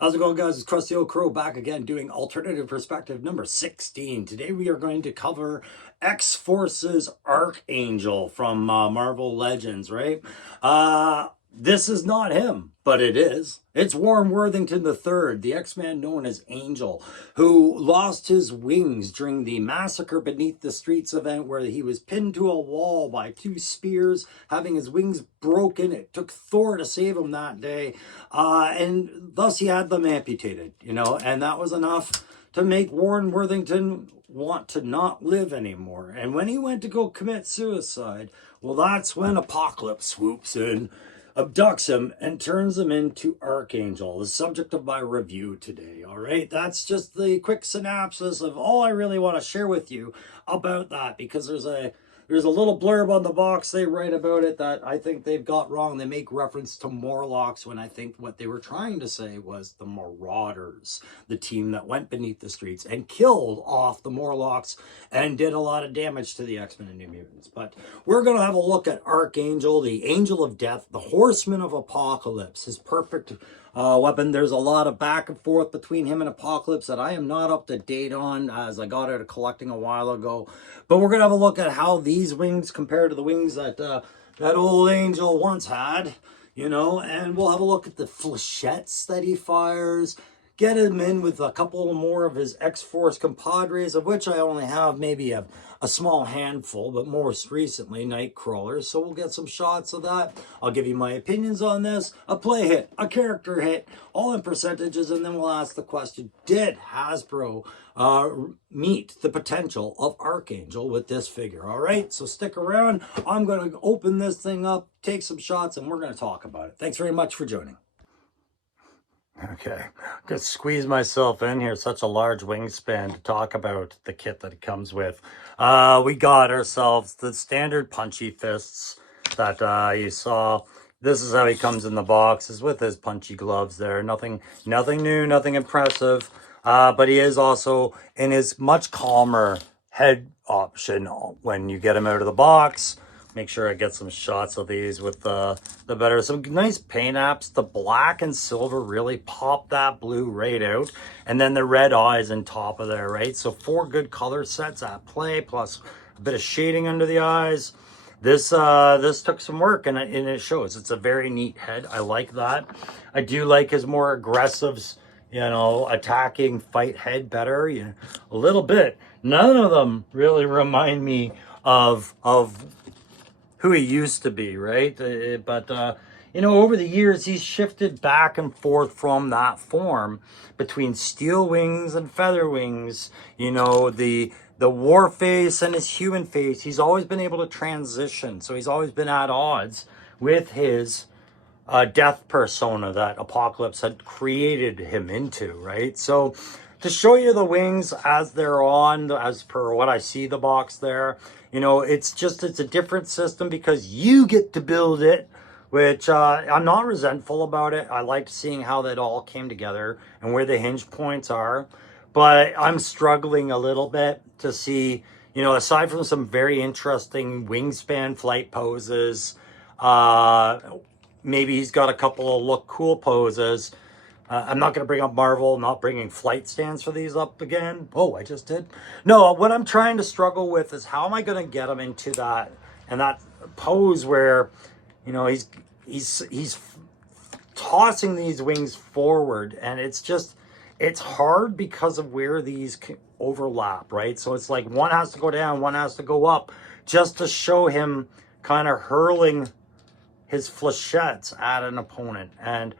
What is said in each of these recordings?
How's it going, guys? It's Krusty Old Crow back again doing alternative perspective number 16. Today we are going to cover X-Force's Archangel from Marvel Legends, right? This is not him, but it is. It's Warren Worthington III, the X-Man known as Angel, who lost his wings during the Massacre Beneath the Streets event where he was pinned to a wall by 2 spears, having his wings broken. It took Thor to save him that day, and thus he had them amputated, and that was enough to make Warren Worthington want to not live anymore. And when he went to go commit suicide, well, that's when Apocalypse swoops in, abducts him, and turns him into Archangel, the subject of my review today. All right, that's just the quick synopsis of all I really want to share with you about that, because there's a little blurb on the box they write about it that I think they've got wrong. They make reference to Morlocks when I think what they were trying to say was the Marauders, the team that went beneath the streets and killed off the Morlocks and did a lot of damage to the X-Men and New Mutants. But we're going to have a look at Archangel, the Angel of Death, the Horseman of Apocalypse, his perfect weapon. There's a lot of back and forth between him and Apocalypse that I am not up to date on, as I got out of collecting a while ago. But we're going to have a look at how these wings compare to the wings that that old Angel once had, and we'll have a look at the flechettes that he fires, get him in with a couple more of his X-Force compadres, of which I only have maybe a small handful, but most recently Nightcrawlers. So we'll get some shots of that. I'll give you my opinions on this, a play hit, a character hit, all in percentages, and then we'll ask the question, did Hasbro meet the potential of Archangel with this figure? All right, so stick around. I'm going to open this thing up, take some shots, and we're going to talk about it. Thanks very much for joining. Okay, I'm going to squeeze myself in here. Such a large wingspan to talk about the kit that it comes with. We got ourselves the standard punchy fists that you saw. This is how he comes in the box, is with his punchy gloves there. Nothing new, nothing impressive. But he is also in his much calmer head option when you get him out of the box. Make sure I get some shots of these with the better. Some nice paint apps. The black and silver really pop that blue right out. And then the red eyes on top of there, right? So 4 good color sets at play, plus a bit of shading under the eyes. This took some work, and it shows. It's a very neat head. I like that. I do like his more aggressive, attacking fight head better, a little bit. None of them really remind me of who he used to be, right? But over the years, he's shifted back and forth from that form between steel wings and feather wings, the war face and his human face. He's always been able to transition. So he's always been at odds with his death persona that Apocalypse had created him into, right? So to show you the wings as they're on, as per what I see the box there, it's a different system because you get to build it, which I'm not resentful about it. I liked seeing how that all came together and where the hinge points are. But I'm struggling a little bit to see, aside from some very interesting wingspan flight poses, maybe he's got a couple of look cool poses. I'm not going to bring up Marvel. I'm not bringing flight stands for these up again. Oh, I just did. No, what I'm trying to struggle with is how am I going to get him into that pose where, he's tossing these wings forward, and it's hard because of where these overlap, right? So it's like one has to go down, one has to go up, just to show him kind of hurling his flechettes at an opponent. And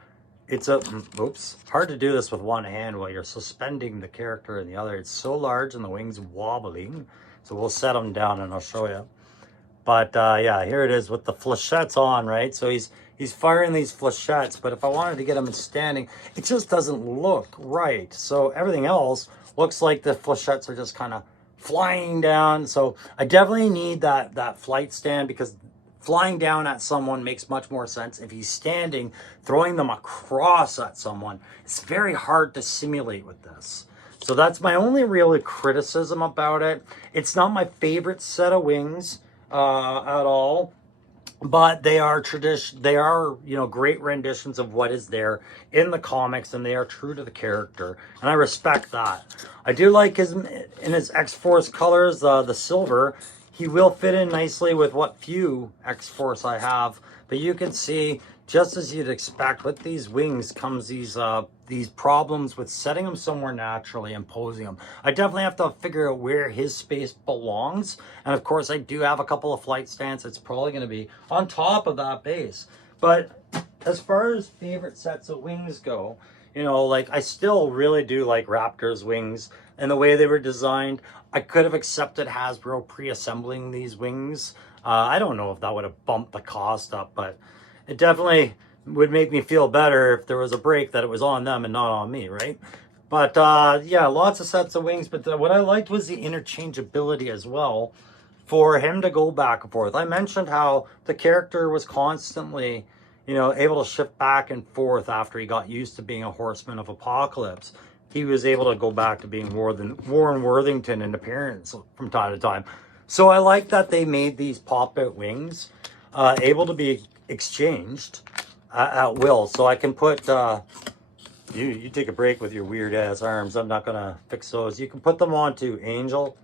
it's hard to do this with one hand while you're suspending the character in the other. It's so large and the wings wobbling. So we'll set them down and I'll show you. But yeah, here it is with the flechettes on, right? So he's he's firing these flechettes, but if I wanted to get him standing, it just doesn't look right. So everything else looks like the flechettes are just kind of flying down. So I definitely need that flight stand, because flying down at someone makes much more sense. If he's standing, throwing them across at someone, it's very hard to simulate with this. So that's my only real criticism about it. It's not my favorite set of wings at all, but they are great renditions of what is there in the comics, and they are true to the character, and I respect that. I do like his in his X-Force colors, the silver. He will fit in nicely with what few X-Force I have, but you can see, just as you'd expect, with these wings comes these problems with setting them somewhere naturally and posing them. I definitely have to figure out where his space belongs. And of course, I do have a couple of flight stands. It's probably going to be on top of that base. But as far as favorite sets of wings go, you know, like, I still really do like Raptor's wings and the way they were designed. I could have accepted Hasbro pre-assembling these wings. I don't know if that would have bumped the cost up, but it definitely would make me feel better if there was a break that it was on them and not on me, right? But yeah, lots of sets of wings. But what I liked was the interchangeability as well, for him to go back and forth. I mentioned how the character was constantly, you know, able to shift back and forth after he got used to being a Horseman of Apocalypse. He was able to go back to being Warren Worthington in appearance from time to time. So I like that they made these pop-out wings able to be exchanged at will. So I can put you take a break with your weird ass arms. I'm not gonna fix those. You can put them onto Angel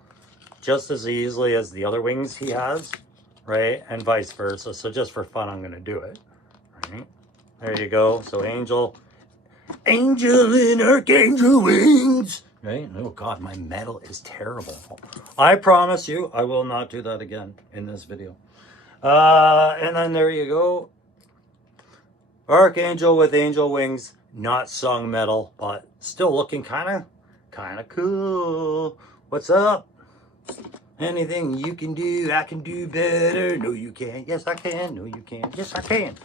just as easily as the other wings he has, right? And vice versa. So just for fun, I'm gonna do it. Right, there you go. So Angel and Archangel wings, right? Oh god, my metal is terrible. I promise you I will not do that again in this video. And then there you go, Archangel with angel wings, not sung metal, but still looking kind of cool. What's up? Anything you can do, I can do better. No, you can't. Yes, I can. No, you can't. Yes, I can.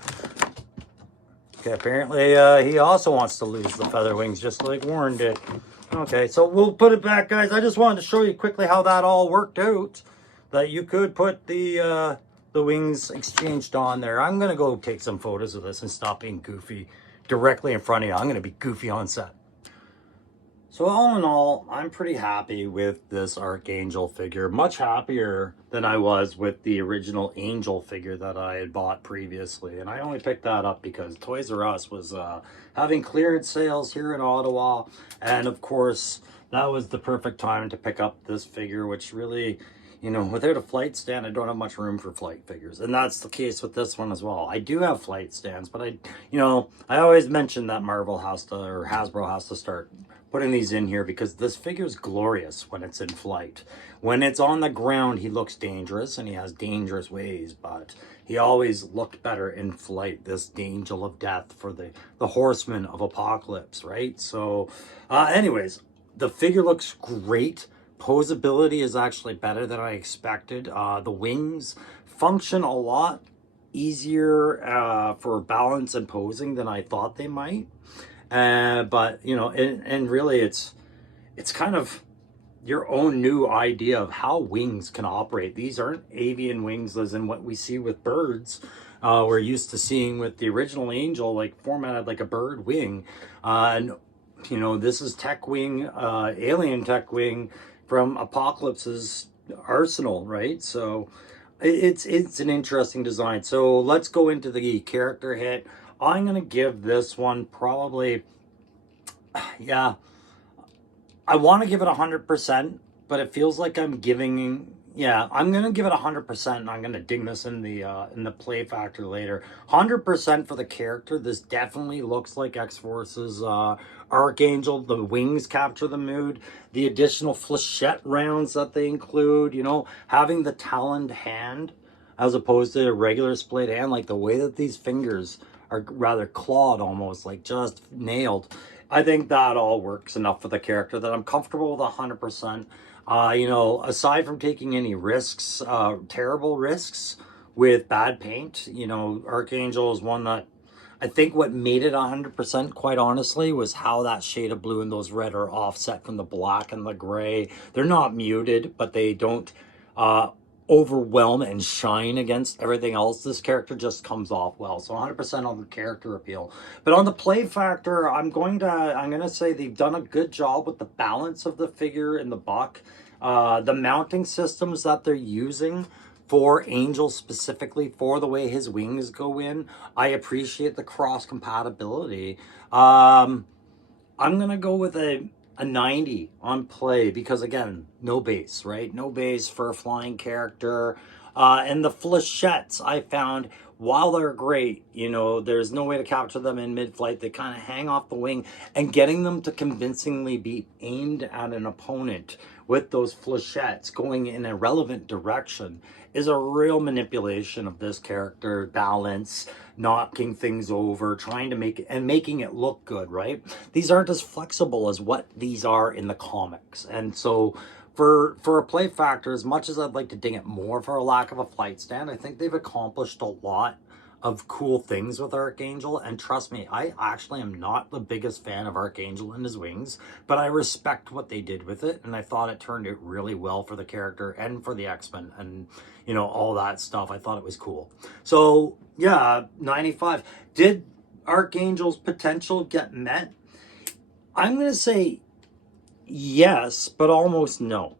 Okay, apparently he also wants to lose the feather wings, just like Warren did. Okay, so we'll put it back, guys. I just wanted to show you quickly how that all worked out, that you could put the wings exchanged on there. I'm gonna go take some photos of this and stop being goofy directly in front of you. I'm gonna be goofy on set. So all in all, I'm pretty happy with this Archangel figure. Much happier than I was with the original Angel figure that I had bought previously. And I only picked that up because Toys R Us was having clearance sales here in Ottawa. And of course, that was the perfect time to pick up this figure, which really, you know, without a flight stand, I don't have much room for flight figures. And that's the case with this one as well. I do have flight stands, but I always mention that Marvel has to, or Hasbro has to start putting these in here, because this figure is glorious when it's in flight. When it's on the ground, he looks dangerous and he has dangerous ways, but he always looked better in flight, this Angel of Death for the Horseman of Apocalypse, right? So anyways, the figure looks great. Posability is actually better than I expected. The wings function a lot easier for balance and posing than I thought they might. But you know, and really it's kind of your own new idea of how wings can operate. These aren't avian wings as in what we see with birds. We're used to seeing with the original Angel, like formatted like a bird wing. And you know, this is tech wing, alien tech wing from Apocalypse's arsenal, right? So it's an interesting design. So let's go into the character hit. I'm gonna give this one probably, yeah, I want to give it 100%, but it feels like I'm giving, yeah, I'm gonna give it 100%, and I'm gonna ding this in the play factor later. 100% for the character. This definitely looks like X-Force's Archangel. The wings capture the mood. The additional flechette rounds that they include, you know, having the taloned hand as opposed to a regular splayed hand, like the way that these fingers are rather clawed, almost like just nailed. I think that all works enough for the character that I'm comfortable with 100%. You know, aside from taking any risks, terrible risks with bad paint. You know, Archangel is one that I think what made it 100%, quite honestly, was how that shade of blue and those red are offset from the black and the gray. They're not muted, but they don't overwhelm and shine against everything else. This character just comes off well. So 100% on the character appeal. But on the play factor, I'm gonna say they've done a good job with the balance of the figure and the buck. The mounting systems that they're using for Angel, specifically for the way his wings go in, I appreciate the cross compatibility. I'm gonna go with a 90 on play because, again, no base, right? No base for a flying character. And the flechettes, I found, while they're great, you know, there's no way to capture them in mid-flight. They kind of hang off the wing, and getting them to convincingly be aimed at an opponent with those flechettes going in a relevant direction is a real manipulation of this character balance, knocking things over, trying to make it and making it look good, right? These aren't as flexible as what these are in the comics. And so for a play factor, as much as I'd like to ding it more for a lack of a flight stand, I think they've accomplished a lot of cool things with Archangel. And trust me, I actually am not the biggest fan of Archangel and his wings, but I respect what they did with it, and I thought it turned out really well for the character and for the X-Men and, you know, all that stuff. I thought it was cool. So yeah, 95. Did Archangel's potential get met? I'm gonna say yes, but almost no.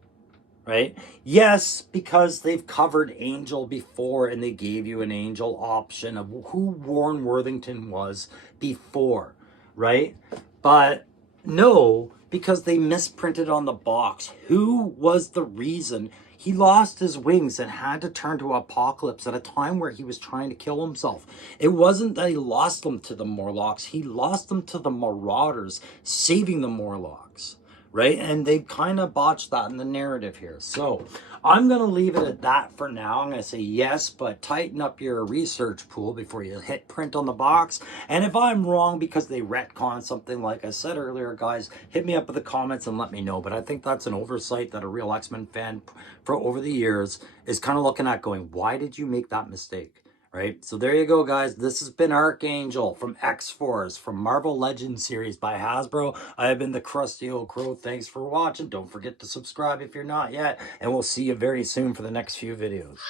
Right? Yes, because they've covered Angel before and they gave you an Angel option of who Warren Worthington was before, right? But no, because they misprinted on the box. Who was the reason he lost his wings and had to turn to Apocalypse at a time where he was trying to kill himself? It wasn't that he lost them to the Morlocks. He lost them to the Marauders, saving the Morlocks. Right? And they kind of botched that in the narrative here. So I'm going to leave it at that for now. I'm going to say yes, but tighten up your research pool before you hit print on the box. And if I'm wrong because they retcon something, like I said earlier, guys, hit me up in the comments and let me know. But I think that's an oversight that a real X-Men fan for over the years is kind of looking at going, why did you make that mistake? Right? So there you go, guys. This has been Archangel from X-Force, from Marvel Legends series by Hasbro. I have been the Crusty Old Crow. Thanks for watching. Don't forget to subscribe if you're not yet. And we'll see you very soon for the next few videos.